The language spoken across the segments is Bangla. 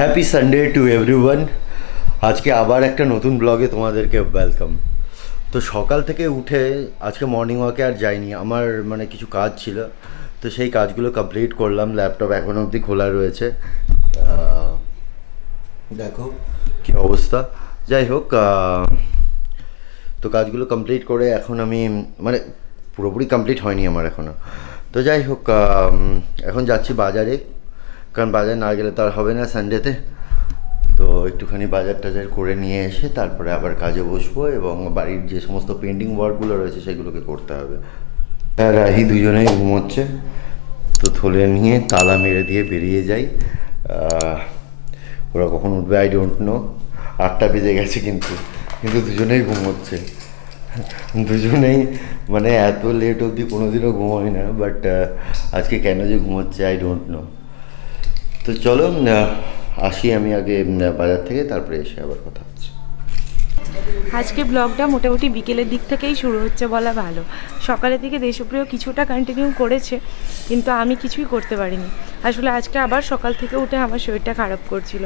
Happy Sunday to everyone. আজকে আবার একটা নতুন ব্লগে তোমাদেরকে ওয়েলকাম। তো সকাল থেকে উঠে আজকে মর্নিং ওয়াকে আর যাইনি, আমার মানে কিছু কাজ ছিল, তো সেই কাজগুলো কমপ্লিট করলাম। ল্যাপটপ এখন অবধি খোলা রয়েছে, দেখো কী অবস্থা। যাই হোক, তো কাজগুলো কমপ্লিট করে এখন আমি মানে পুরোপুরি কমপ্লিট হয়নি আমার এখনও। তো যাই হোক, এখন যাচ্ছি বাজারে, কারণ বাজার না গেলে তো আর হবে না সানডেতে। তো একটুখানি বাজার টাজার করে নিয়ে এসে তারপরে আবার কাজে বসবো এবং বাড়ির যে সমস্ত পেন্ডিং ওয়ার্কগুলো রয়েছে সেগুলোকে করতে হবে। আর রাহি দুজনেই ঘুমোচ্ছে, তো থলে নিয়ে তালা মেরে দিয়ে বেরিয়ে যাই। ওরা কখন উঠবে আই ডোন্ট নো। 8টা বেজে গেছে, কিন্তু দুজনেই ঘুমোচ্ছে। দুজনেই মানে এত লেট অবধি কোনোদিনও ঘুমোয় না, বাট আজকে কেন যে ঘুমোচ্ছে আই ডোন্ট নো। তো চলো আসি আমি আগে বাজার থেকে, তারপরে এসে আবার কথা হচ্ছে। আজকে ব্লগটা মোটামুটি বিকেলের দিক থেকেই শুরু হচ্ছে বলা ভালো। সকালের দিকে দেশপ্রিয় কিছুটা কন্টিনিউ করেছে, কিন্তু আমি কিছুই করতে পারিনি। আসলে আজকে আবার সকাল থেকে উঠে আমার শরীরটা খারাপ করছিল।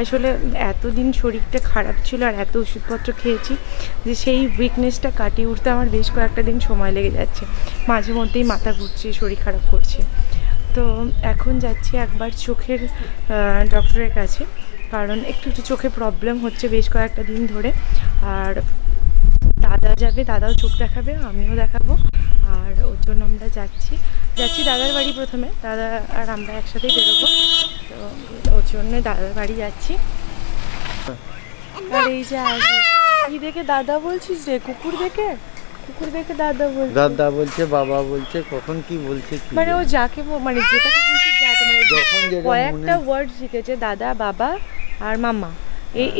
আসলে এতদিন শরীরটা খারাপ ছিল আর এত ওষুধপত্র খেয়েছি যে সেই উইকনেসটা কাটিয়ে উঠতে আমার বেশ কয়েকটা দিন সময় লেগে যাচ্ছে। মাঝে মধ্যেই মাথা ঘুরছে, শরীর খারাপ করছে। তো এখন যাচ্ছি একবার চোখের ডক্টরের কাছে, কারণ একটু চোখে প্রবলেম হচ্ছে বেশ কয়েকটা দিন ধরে। আর দাদা যাবে, দাদাও চোখ দেখাবে, আমিও দেখাবো। আর ওর জন্য আমরা যাচ্ছি দাদার বাড়ি। প্রথমে দাদা আর আমরা একসাথেই বেরোবো, তো ওর জন্য দাদার বাড়ি যাচ্ছি। আর এই যে কি দেখে দাদা বলছিস রে? কুকুর দেখে দাদা বলছে, দাদা বলছে, বাবা বলছে, কখন কি বলছে, মানে ও যাকে মানে যেটাকে বলছে যাতে, মানে কয়েকটা ওয়ার্ড শিখেছে, দাদা, বাবা আর মামা।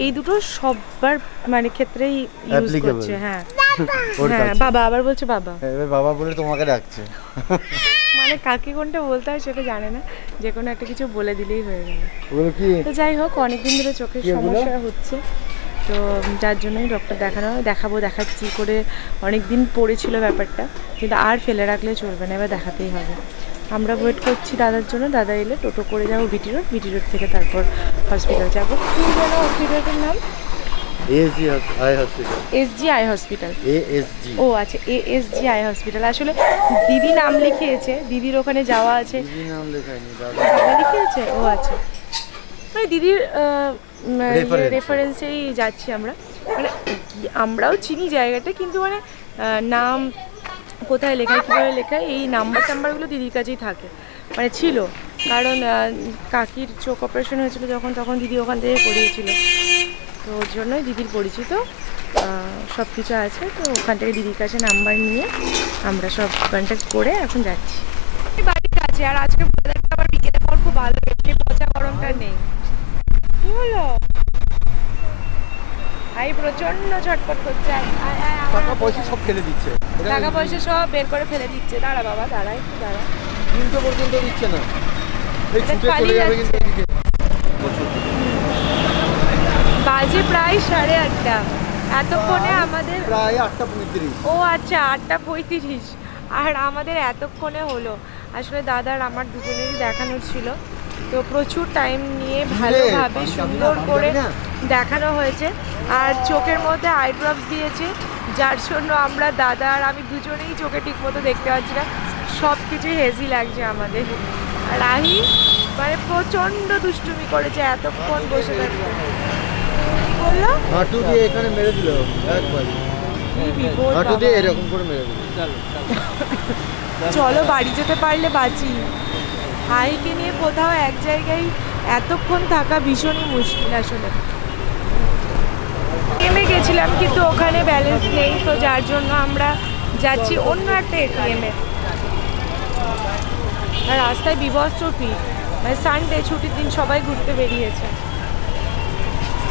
এই দুটো সবার মানে ক্ষেত্রেই ইউজ করছে। হ্যাঁ হ্যাঁ, বাবা আবার বলছে বাবা, বাবা বলে তোমাকে ডাকছে। মানে কাকে কোনটা বলতে হয় সেটা জানে না, যে কোনো একটা কিছু বলে দিলেই হয়ে গেল। তো যাই হোক, অনেকদিন ধরে চোখের সমস্যা হচ্ছে, তো যার জন্যই ডক্টর দেখাচ্ছি করে অনেক দিন পড়েছিল ব্যাপারটা, কিন্তু আর ফেলে রাখলে চলবে না, এবার দেখাতেই হবে। আমরা ওয়েট করছি দাদার জন্য। দাদা এলে টোটো করে যাবো বিটি রোড থেকে তারপর হসপিটাল যাবো। কি যেন হসপিটালটার নাম? SG eye hospital. ও আচ্ছা, এসজি আই হসপিটাল। আসলে দিদি নাম লিখিয়েছে, দিদির ওখানে যাওয়া আছে। দাদা লিখিয়েছে? ও আচ্ছা, মানে দিদির রেফারেন্সেই যাচ্ছি আমরা। মানে আমরাও চিনি জায়গাটা, কিন্তু মানে নাম কোথায় লেখায়, কীভাবে লেখায়, এই নাম্বারগুলো দিদির কাছেই থাকে, মানে ছিল। কারণ কাকির চোখ অপারেশন হয়েছিল যখন, তখন দিদি ওখান থেকে করিয়েছিল, তো ওর জন্যই দিদির পরিচিত সব কিছু আছে। তো ওখান থেকে দিদির কাছে নাম্বার নিয়ে আমরা সব কন্ট্যাক্ট করে এখন যাচ্ছি বাড়ির কাছে। আর আজকে আবার বিকেলে পর খুব ভালো, বেশি পচা গরমটা নেই। কি হলো? আই প্রচন্ড ছটফট করছে, টাকা পয়সা সব ফেলে দিচ্ছে, টাকা পয়সা সব বের করে ফেলে দিচ্ছে। দাঁড়া বাবা, দাঁড়া একটু দাঁড়া। 3টা পর্যন্ত দিচ্ছে না, এই ছুটে চলে যাবে কিন্তু এদিকে। বাজে প্রায় 8:30, এতক্ষণে আমাদের প্রায় 8:35। ও আচ্ছা, 8:35, আর আমাদের এতক্ষণে হলো। আসলে দাদার আমার দুজনেরই দেখানোর ছিল, তো প্রচুর টাইম নিয়ে ভালোভাবে সুন্দর করে দেখানো হয়েছে। আর চোখের মধ্যে আই ড্রপস দিয়েছে, যার জন্য আমরা দাদা আর আমি দুজনেই চোখে ঠিক মতো দেখতে পাচ্ছি না, সব কিছুই হেজি লাগছে আমাদের। আর রাহি মানে প্রচণ্ড দুষ্টুমি করেছে এতক্ষণ বসে থাকতে। বললো হাঁটু দিয়ে এখানে মেরে দিল একবার, হাঁটু দিয়ে এরকম করে মেরে দিল। চলো বাড়ি যেতে পারলে বাঁচি। হাইকে নিয়ে কোথাও এক জায়গায় এতক্ষণ থাকা ভীষণই মুশকিল। আসলে এটিএমে গেছিলাম, কিন্তু ওখানে ব্যালেন্স নেই, তো যার জন্য আমরা যাচ্ছি অন্য একটা এটিএমে। আর রাস্তায় বিভৎস ভিড়, মানে সানডে ছুটির দিন সবাই ঘুরতে বেরিয়েছে।